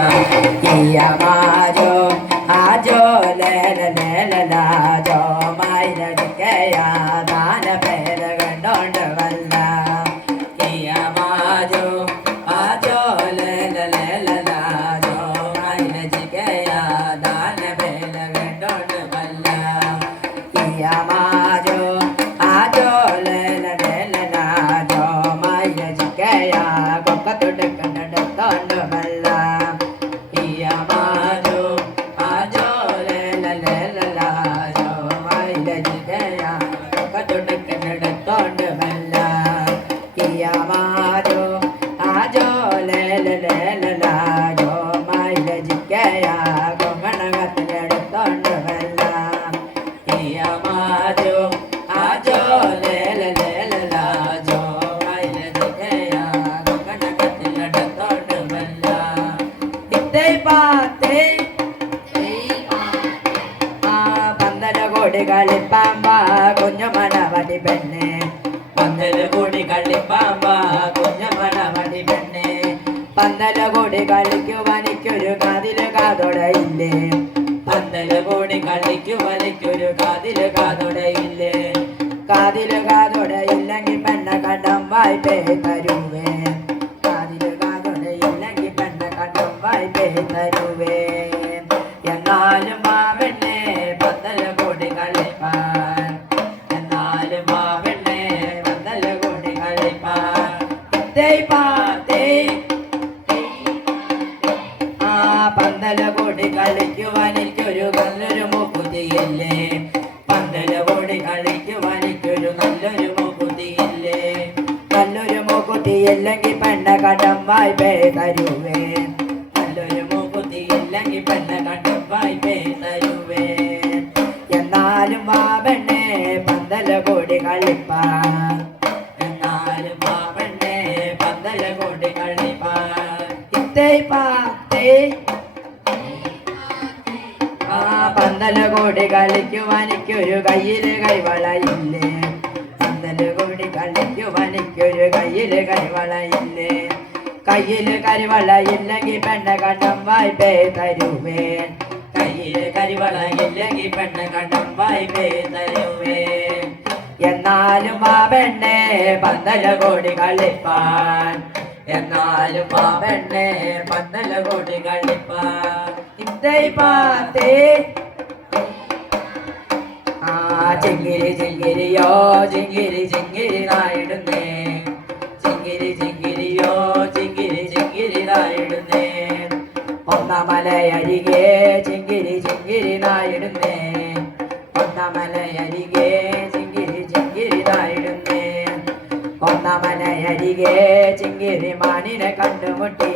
Iya majo ajo le le le le la jo mai le ke ya da na pe le don de valla iya majo ajo le le le le la jo mai le ke ya da na pe le don de valla iya majo ajo le le le le la jo mai le ke ya ko ka to de kan de don de valla കളിപ്പാമ്പ കുഞ്ഞമണ വടി പെണ്ണെ പന്തല് കൂടി കളിപ്പാമ്പ കുഞ്ഞമണ വടി പെണ്ണെ പന്തല് കൂടി കളിക്കുവാനിക്കൊരു കാതില് കാതൊടയില്ലേ പന്തല് കൂടി കളിക്കുവാനിക്കൊരു കാതില് കാതൊടയില്ലേ കാതില് കാതൊടയില്ലെങ്കിൽ പെണ്ണ കടം വായ്പേ തരുവേ കാതില് കാതൊടയില്ലെങ്കിൽ പെണ്ണ കടം വായ്പേ തരുവേ എന്നാലും ആ പെണ്ണെ പന്തല് കൂടി കളിപ്പാൻ എന്നാലും ആ പെണ്ണെ പന്തല് കൂടി കളിപ്പാൻ ആ പന്തല് കൂടി കളിക്കുവാനിക്കൊരു നല്ലൊരു മൂക്കുത്തിയില്ലേ പന്തല് കൂടി കളിക്കുവാനിക്കൊരു നല്ലൊരു മൂക്കുത്തിയില്ലേ നല്ലൊരു മൂക്കുത്തിയില്ലെങ്കിൽ പെണ്ണ കടം വായ്പേ തരുവേ നല്ലൊരു മൂക്കുത്തിയില്ലെങ്കിൽ പെണ്ണ കടം വായ്പേ തരുവേ എന്നാലും ആ പെണ്ണെ പന്തല് കൂടി കളിപ്പാൻ എന്നാലും ആ പെണ്ണെ പന്തല് കൂടി കളിപ്പാൻ ആ പന്തല് കൂടി കളിക്കുവാനിക്കൊരു കയ്യില് കൈവളയില്ലേ പന്തല് കൂടി കളിക്കുവാനിക്കൊരു കയ്യില് കൈവളയില്ലേ കയ്യില് കരിവളയില്ലെങ്കിൽ പെണ്ണ കടം വായ്പേ തരുവേ കയ്യില് കരിവളയില്ലെങ്കിൽ പെണ്ണ കടം വായ്പേ തരുവേ എന്നാലും ആ പെണ്ണെ പന്തല് കൂടി കളിപ്പാൻ എന്നാലും ആ പെണ്ണെ പന്തല് കൂടി കളിപ്പാൻ ആ ചിങ്കിരി ചിങ്കിരിയോ ചിങ്കിരി ചിങ്കിരി നായിടുന്നേ ചിങ്കിരി ചിങ്കിരിയോ ചിങ്കിരി ചിങ്കിരി നായിടുന്നേ ഒന്നാമലയരികെ ചിങ്കിരി ചിങ്കിരി നായിടുന്നേ ഒന്നാമലയരികെ ചിങ്കിരി ചിങ്കിരി നായിടുന്നേ ഒന്നാമലയരികെ ചിങ്കിരി മാനിനെ കണ്ടുമുട്ടി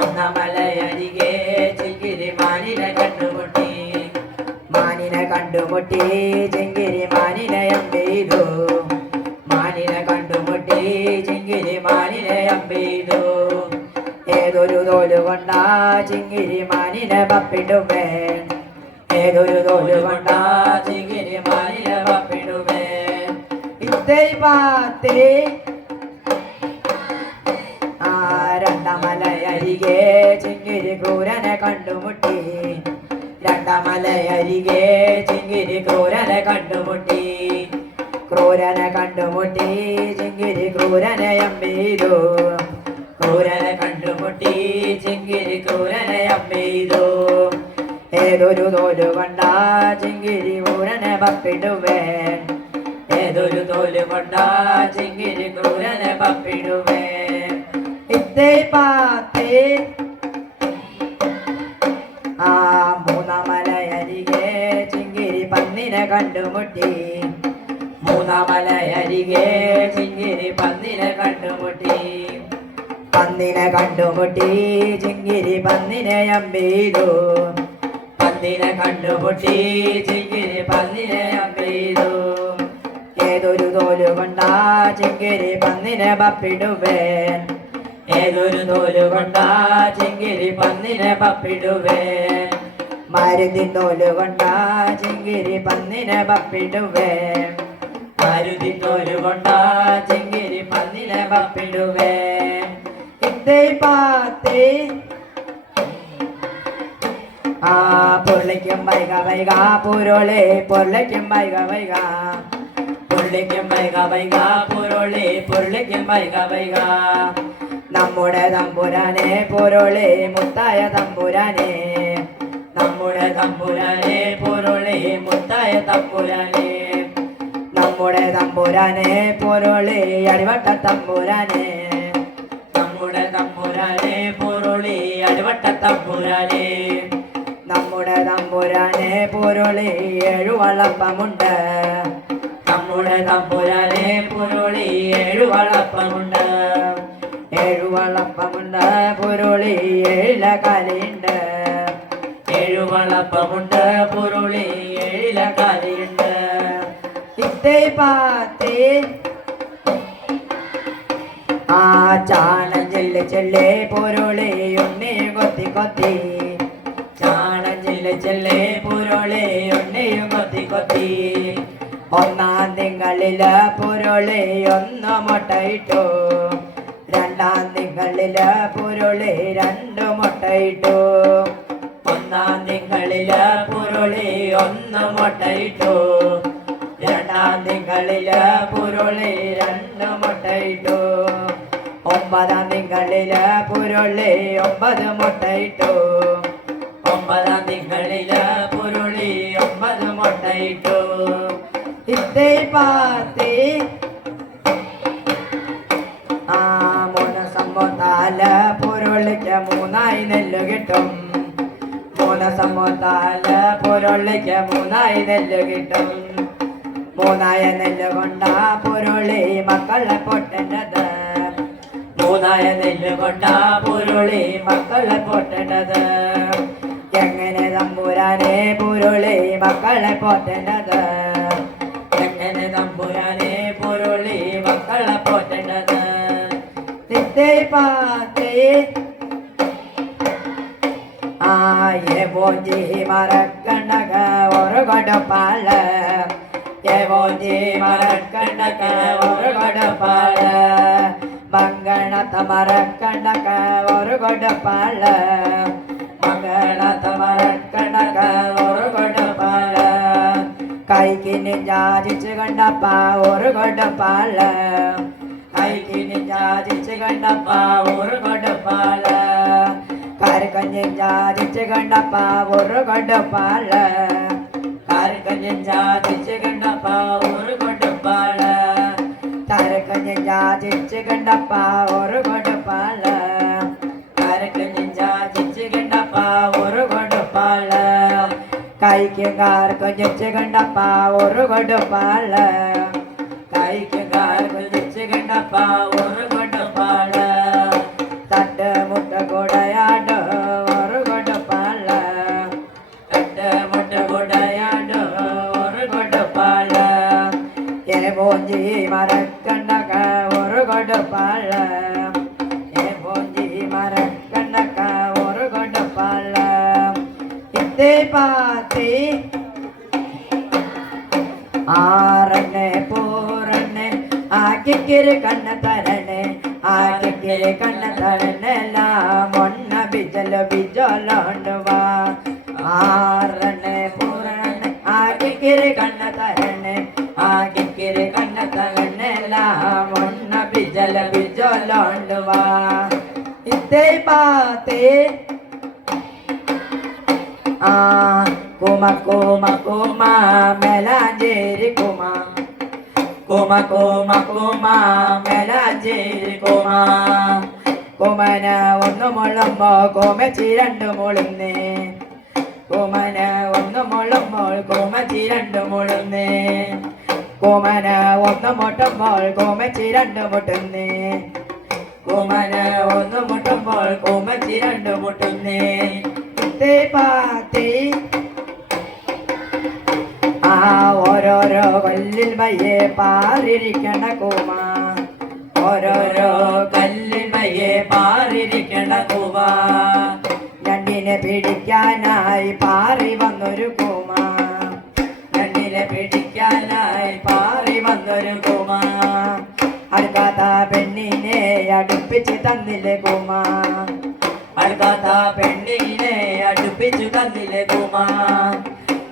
ഒന്നാമലയരികെ ചിങ്കിരി മാനിനെ കണ്ടുമുട്ടി മാനിനെ കണ്ടുമുട്ടി ചിങ്കിരി മാനിനെ അമ്പെയ്തു മാനിനെ കണ്ടുമുട്ടി ചിങ്കിരി മാനിനെ അമ്പെയ്തു ഏതൊരു തോല് കൊണ്ടാ ചിങ്കിരി മാനിനെ പപ്പിടുവേ ഏതൊരു തോല് കൊണ്ടാ ചിങ്കിരി മാനിനെ പപ്പിടുവേ ആ രണ്ടാമലയരികെ ചിങ്കിരി ക്രൂരനെ കണ്ടുമുട്ടി രണ്ടാമലയരികെ ചിങ്കിരി ക്രൂരനെ കണ്ടുമുട്ടി ക്രൂരനെ കണ്ടുമുട്ടി ചിങ്കിരി ക്രൂരനെ അമ്പെയ്തു ക്രൂരനെ കണ്ടുമുട്ടി ചിങ്കിരി ക്രൂരനെ അമ്പെയ്തു ഏതൊരു തോല് കൊണ്ടാ ചിങ്കിരി ക്രൂരനെ പപ്പിടുവേ ഏതൊരു തോല് കൊണ്ടാ ചിങ്കിരി ക്രൂരനെ പപ്പിടുവേ ആ മൂന്നാമലയരികെ ചിങ്കിരി പന്നിനെ കണ്ടുമുട്ടി മൂന്നാമലയരികെ ചിങ്കിരി പന്നിനെ കണ്ടുമുട്ടി പന്നിനെ കണ്ടുമുട്ടി ചിങ്കിരി പന്നിനെ അമ്പെയ്തു പന്നിനെ കണ്ടുമുട്ടി ചിങ്കിരി പന്നിനെ അമ്പെയ്തു ഏതൊരു തോല് കൊണ്ടാ ചിങ്കിരി പന്നിനെ പപ്പിടുവേ ഏതൊരു തോല് കൊണ്ടാ ചിങ്കിരി പന്നിനെ പപ്പിടുവേ മരുതി തോല് കൊണ്ടാ ചിങ്കിരി പന്നിനെ പപ്പിടുവേ മരുതി തോല് കൊണ്ടാ ചിങ്കിരി പന്നിനെ പപ്പിടുവേ ആ പൊള്ളിക്കും വൈക വൈക പുരോളെ പൊള്ളിക്കും വൈക വൈക പൊള്ളിക്കും വൈക വൈക പുരോളെ പൊള്ളിക്കും വൈക വൈക നമ്മുടെ തമ്പുരാനെ പൊരോളെ മുത്തായ തമ്പുരാനെ നമ്മുടെ തമ്പുരാനെ പൊരോളെ മുത്തായ തമ്പുരാനെ നമ്മുടെ തമ്പുരാനെ പൊരോളെ അടിവട്ട തമ്പുരാനെ നമ്മുടെ തമ്പുരാനെ പൊരോളെ അടിവട്ട തമ്പുരാനെ നമ്മുടെ തമ്പുരാനെ പൊരോളെ ഏഴുവളപ്പമുണ്ട് നമ്മുടെ തമ്പുരാനെ പൊരോളെ ഏഴുവളപ്പമുണ്ട് ഏഴുവളപ്പമുണ്ട് പൊരോളി ഏഴില കലയുണ്ട് ഏഴുവളപ്പമുണ്ട് പൊരോളി ഏഴില കലയുണ്ട് ഇത്തേ പാത്തേ ആ ചാണം ചെല്ല് ചെല്ലേ പൊരോളി ഉണ്ണി കൊത്തി കൊത്തി ചാണം ചെല്ല് ചെല്ലേ പൊരോളി ഉണ്ണിയും കൊത്തി കൊത്തി ഒന്നാം തിങ്കളില് പൊരോളി ഒന്ന് മുട്ടയിട്ടു രണ്ടാം തിങ്കളില് പൊരോളി രണ്ട് മുട്ടയിട്ടു ഒന്നാം തിങ്കളില് പൊരോളി ഒന്ന് മുട്ടയിട്ടു രണ്ടാം തിങ്കളില് പൊരോളി രണ്ട് മുട്ടയിട്ടു ഒമ്പതാം തിങ്കളില് പൊരോളി 9 മുട്ടയിട്ടു ഒമ്പതാം തിങ്കളില് പൊരോളി 9 മുട്ടയിട്ടു ഇത്തേ പാത്തേ ആ മൂന്ന് സമ്മോത്താല പൊരുളിക്ക് 3 നെല്ല് കിട്ടും മൂന്ന് സമ്മോത്താല പൊരുളിക്ക് 3 നെല്ല് കിട്ടും 3 നെല്ല് കൊണ്ടാ പൊരുളി മക്കളെ പൊട്ടേണ്ടത് 3 നെല്ല് കൊണ്ടാ പൊരുളി മക്കളെ പൊട്ടേണ്ടത് എങ്ങനെ തമ്പുരാനെ പൊരുളി മക്കളെ പോറ്റേണ്ടത് എങ്ങനെ തമ്പുരാനെ പൊരുളി മക്കളെ പോറ്റേണ്ടത് നിത്തേ പാത്തേ ആയേ പോഞ്ചി മറക്കണ്ടക ഒരു കൊടുപ്പാള ഏ പോഞ്ചി മറക്കണ്ടക ഒരു കൊടുപ്പാള മംഗണത്ത മറക്കണ്ടക ഒരു കൊടുപ്പാള മംഗണത്ത മറക്കണ്ടക ഒരു കൊടുപ്പാള കൈക്കിന് ജാതിച്ച് കണ്ടപ്പ ഒരു കൊടുപ്പാള കൈക്കിന് ജാതിച്ച് കണ്ടപ്പ ഒരു കൊടുപ്പാള കരക്കഞ്ഞൻ ജാതിച്ച് കണ്ടപ്പ ഒരു കൊടുപ്പാള കരക്കഞ്ഞൻ ജാതിച്ച് കണ്ടപ്പ ഒരു കൊടുപ്പാള കരക്കഞ്ഞൻ ജാതിച്ച് കണ്ടപ്പ ഒരു കൊടുപ്പാള കരക്കഞ്ഞൻ ജാതിച്ച് കണ്ടപ്പ ഒരു കൊടുപ്പാള കൈക്കും കാർക്കൊഞ്ഞിച്ച് കണ്ടപ്പ ഒരു കൊടുപ്പാള കൈക്കും കാർക്കൊഞ്ഞിച്ച് കണ്ടപ്പ ഒരു കൊടുപ്പാള തട്ട് മുട്ട കൊടയാട് ഒരു കൊടുപ്പാള തട്ട് മുട്ട കൊടയാട് ഒരു കൊടുപ്പാള ഏ പോഞ്ചി മരക്കണ്ടക ഒരു കൊടുപ്പാള ഏ പോഞ്ചി മരക്കണ്ടക ഒരു കൊടുപ്പാള ഇത്തേ പാത്തേ ആറണ്ണെ പൂറണ്ണെ ആക്കിക്കിരി കണ്ണ തരണെ ആക്കിക്കിരി കണ്ണ തരണെല്ലാം ഒണ്ണ ബിജല ബിജലോണ്ടുവാ ആറണ്ണെ പൂറണ്ണെ ആക്കിക്കിരി കണ്ണ തരണെ ആക്കിക്കിരി കണ്ണ തരണെല്ലാം ഒണ്ണ ബിജല ബിജലോണ്ടുവാ ഇത്തേ പാത്തേ ആ കുമ കുമ കുമ മെലാഞ്ചേരി കുമ കുമ കുമ കുമ മെലാഞ്ചേരി കുമ കുമന ഒന്ന് മുള്ളുമ്പോ കുമച്ചി 2 മുളുന്നേ കുമന ഒന്ന് മുള്ളുമ്പോൾ കുമച്ചി 2 മുളുന്നേ കുമന ഒന്ന് മുട്ടുമ്പോൾ കുമച്ചി 2 മുട്ടുന്നേ കുമന ഒന്ന് മുട്ടുമ്പോൾ കുമച്ചി 2 മുട്ടുന്നേ ഇത്തേ പാത്തേ ആ ഓരോരോ കല്ലിൽ വയ്യേ പാറിരിക്കണ കൂമ ഓരോരോ കല്ലിൽ വയ്യേ പാറിരിക്കണ കൂമ ഞണ്ടിനെ പിടിക്കാനായി പാറി വന്നൊരു കൂമ ഞണ്ടിനെ പിടിക്കാനായി പാറി വന്നൊരു കൂമ അടുക്കാത്ത പെണ്ണിനെ അടുപ്പിച്ച് തന്നില്ലേ കൂമ അടുക്കാത്ത പെണ്ണിനെ അടുപ്പിച്ച് ഒളിപ്പിച്ചു കല്ലിലെ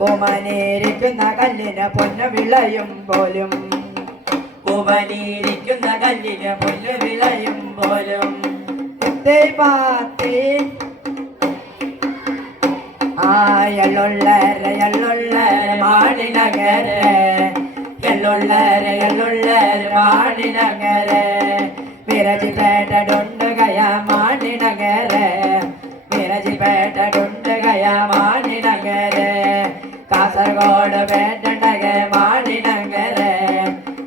കുമനിരിക്കുന്ന കല്ലിന് പൊന്നു വിളയും പോലും കുമനിരിക്കുന്ന കല്ലിന് പൊന്നു വിളയും പോലും പാത്തി എള്ളുള്ളര മാണിനഗര എള്ളുള്ളര മാണിനഗര വിരജിപേട്ടുണ്ടുകയ മാണിനഗര വിരജിപേട്ടുണ്ടുകയ മാണിനഗര കാസർഗോഡ് പേട്ടുണ്ടക മാണിനഗര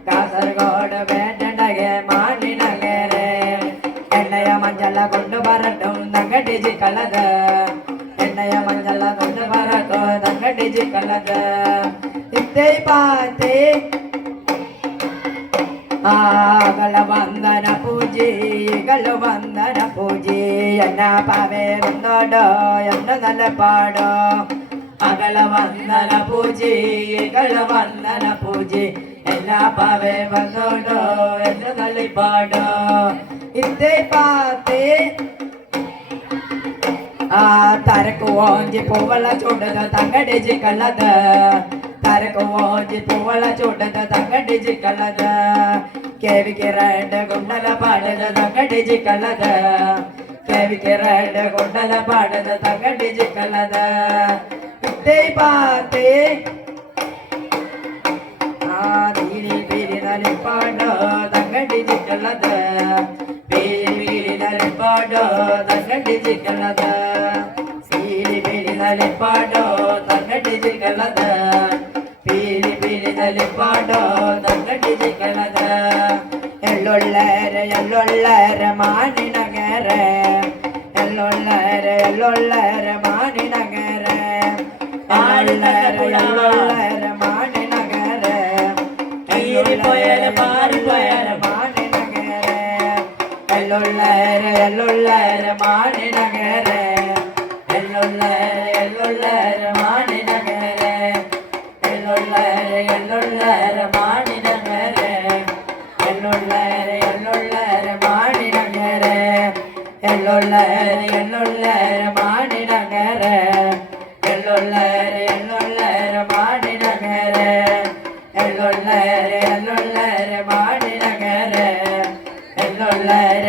കാസർഗോഡ് പേട്ടുണ്ടക മാണിനഗര എണ്ണയ മഞ്ചല കൊണ്ടു പറട്ടും തങ്കടിജി കളത് എണ്ണയ മഞ്ചല കൊണ്ട് പറട്ടോ തങ്കടിജി കളത് ഇത്തേ പാത്തേ ഗളവന്ദന പൂജി എന്ന പാവേ വന്നോടോ എന്ന് നല്ല പാടോ അകളവന്ദന പൂജി എല്ലാ പാവേ വന്നോടോ എന്ന് നല്ല പാടോ ഇത്തേ പാത്തേ തരക്ക് ഓഞ്ചി പൂവള ചൂടത് തങ്കടിജി കളത് തരക്ക് ഓഞ്ചി പൂവള ചൂടത് തങ്കടിജി കളത് കേവിക്ക് രണ്ട് കുണ്ടല പാടത് തങ്കടിജി കളത് കേവിക്ക് രണ്ട് കുണ്ടല പാടത് തങ്കടിജി കളത് ഇത്തേ പാത്തേ വീരി വീരി നലിപ്പാടോ തങ്കടിജി കളത് വീരി വീരി നലിപ്പാടോ തങ്കടിജി കളത് വീരി വീരി നലിപ്പാടോ തങ്കടിജി കളത് വീരി വീരി നലിപ്പാടോ തങ്കടിജി കളത് എള്ളുള്ളര മാണിനഗര എള്ളുള്ളര മാണിനഗര എള്ളുള്ളര മാണിനഗര പോയാല മാണിനഗര എള്ളുള്ളര മാണിനഗര എള്ളുള്ളര മാണിനഗര എള്ളുള്ളര മാണിനഗര എള്ളുള്ളര മാണിനഗര എള്ളുള്ളര മാണിനഗര എള്ളുള്ളര മാണിനഗര എള്ളുള്ളര മാണിനഗര എള്ളുള്ളര